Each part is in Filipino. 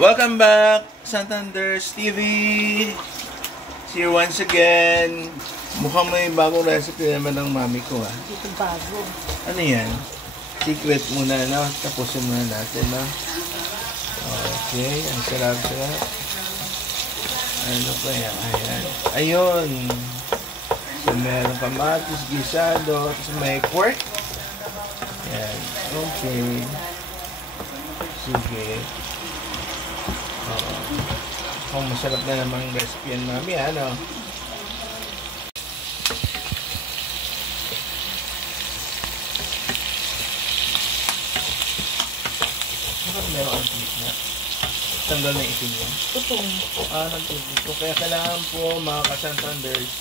Welcome back, Santander's TV. See you once again. Mukhang may bagong recipe naman ng mami ko, ha? Ito bago. Ano yan? Secret muna, no? Tapusin muna natin, no? Okay, ang sarap-sarap. Ano pa yan? Ayan. Ayun. So, meron kamatis, gisado, tapos may pork. Ayan. Okay. Sige. Kung masarap na namang recipe yan, mami, ano? Bakit meron ang tip na? Tanggal na itim yan? Tutong. Nagtutong. Kaya kailangan po, mga ka-Santanders,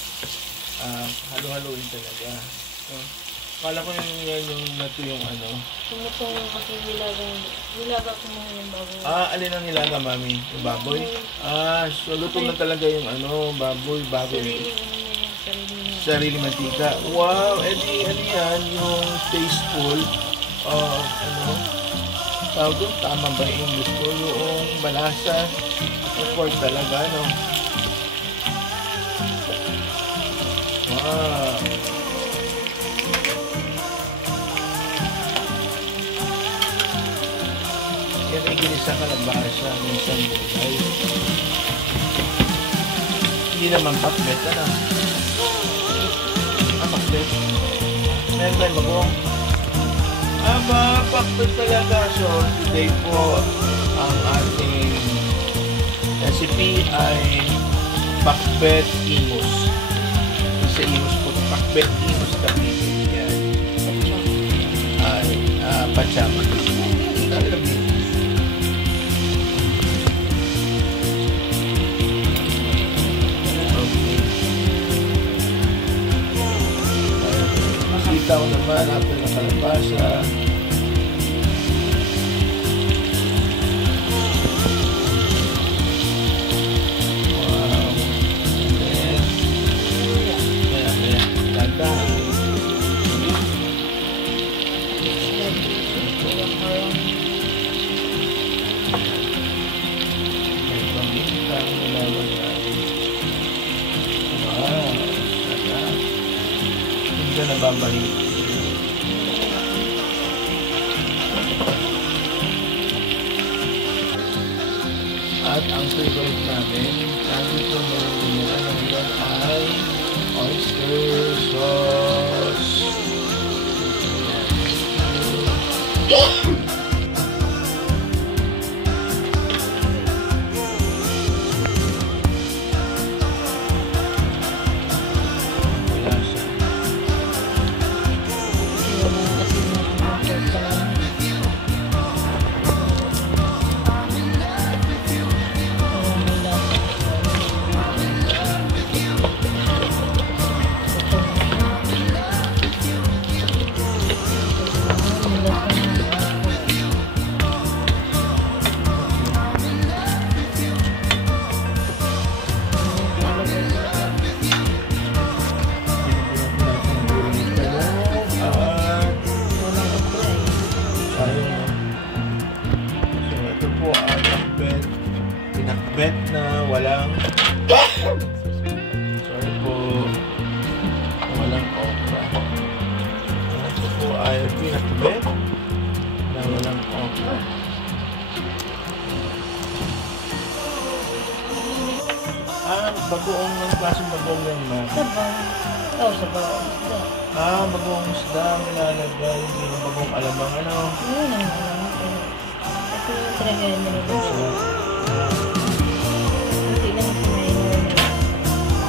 halo-haloin talaga. So, kala ko yan yung nato yung ano. Tumutong kasi nilaga ko muna yung baboy. Alin ang nilaga, mami? Yung baboy? So luto na talaga yung ano, baboy. Sarili mantika. Wow! Edi, ano yan? Yung tasteful. Tawag doon, tama ba yung English ko? Yung balasa. Yung pork talaga, no? Wow! Yan ay ginisa kalabasa, minsan gulay. Hindi naman pakbet, ano? Pakbet. Meron tayo bagong. Pakbet talaga. So, today po, ang ating recipe ay pakbet imus. Sa imus po, pakbet imus kami. Yan. Ay, pachama. Talagang sitaw naman, apple na kalabasa. Wow. Ayan. Ganda. May pamintang nilawag natin. Wow. Ganda. Hindi ka nababalik. At ang favorite namin, sabi ko ngayon ay oyster sauce. Pinakbet na walang sorry po, walang okra. Ito po ay pinakbet na walang okra. Bagoong ng klaseng bagoong yan, ma. Sabaw. Sabaw. Bagoong isda ang nilalagay. Hindi yung bagoong alamang, ano? Yun ang alam. Ito yung talaga yung nilagay. Hindi lang sinayin na.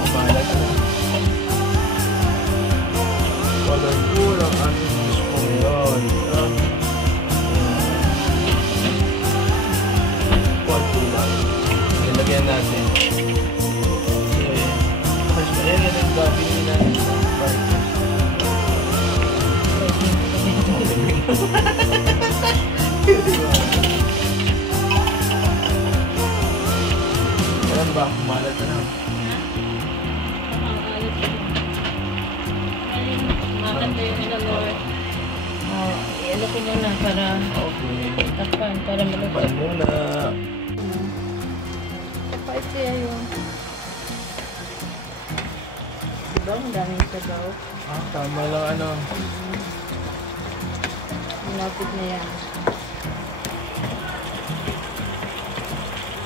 Kumalat na. Colorful ang ating dish po ngayon. Konti lang. Ilagyan natin. Ayan yan ang gagawin natin sa burgers. Ayan ba? Kumalat na na. Makanda yung ilalor. Ialapin nyo na para Okay. takpan, para malapit. Takpan muna. kaya yun. Diba? Ang daming sabaw. Tama lang ano. Malapit na yan.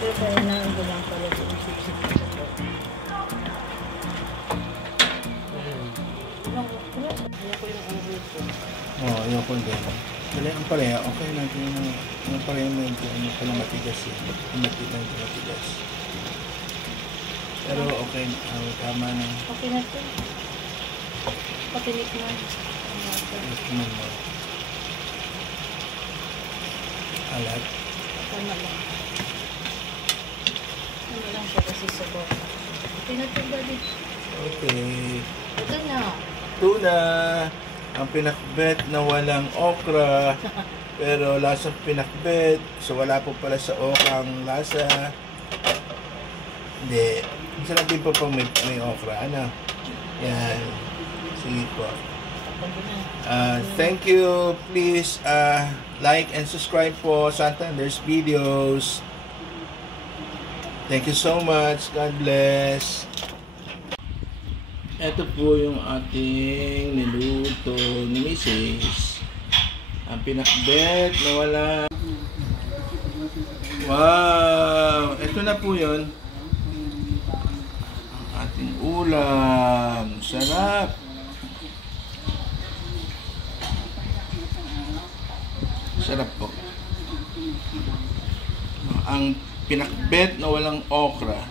Pero kaya na ang gulang pala yung sipsip na sabaw. Ayoko yung angry ko. Oo, ayoko din. Dali ang pareha, okay natin yung pareha mo yung pala matigas eh. Matigas. Pero okay, tama na. Okay na ito. Patinik mo. Gusto mo mo. Alat. Tama lang. Ano lang siya kasi sabaw. Okay na ito, buddy. Okay. Ito na. Tuna. Ang pinakbet na walang okra. Pero lasang pinakbet. So wala po pala sa okra ang lasa. Hindi. Masarap din po pang may okra. Ano? Yan. Sige po. Thank you. Please like and subscribe po Santander's videos. Thank you so much. God bless. Ito po yung ating niluto ni Mrs. Ang pinakbet na wala. Wow! Ito na po yun. Ang ating ulam. Sarap! Sarap po. Ang pinakbet na walang okra.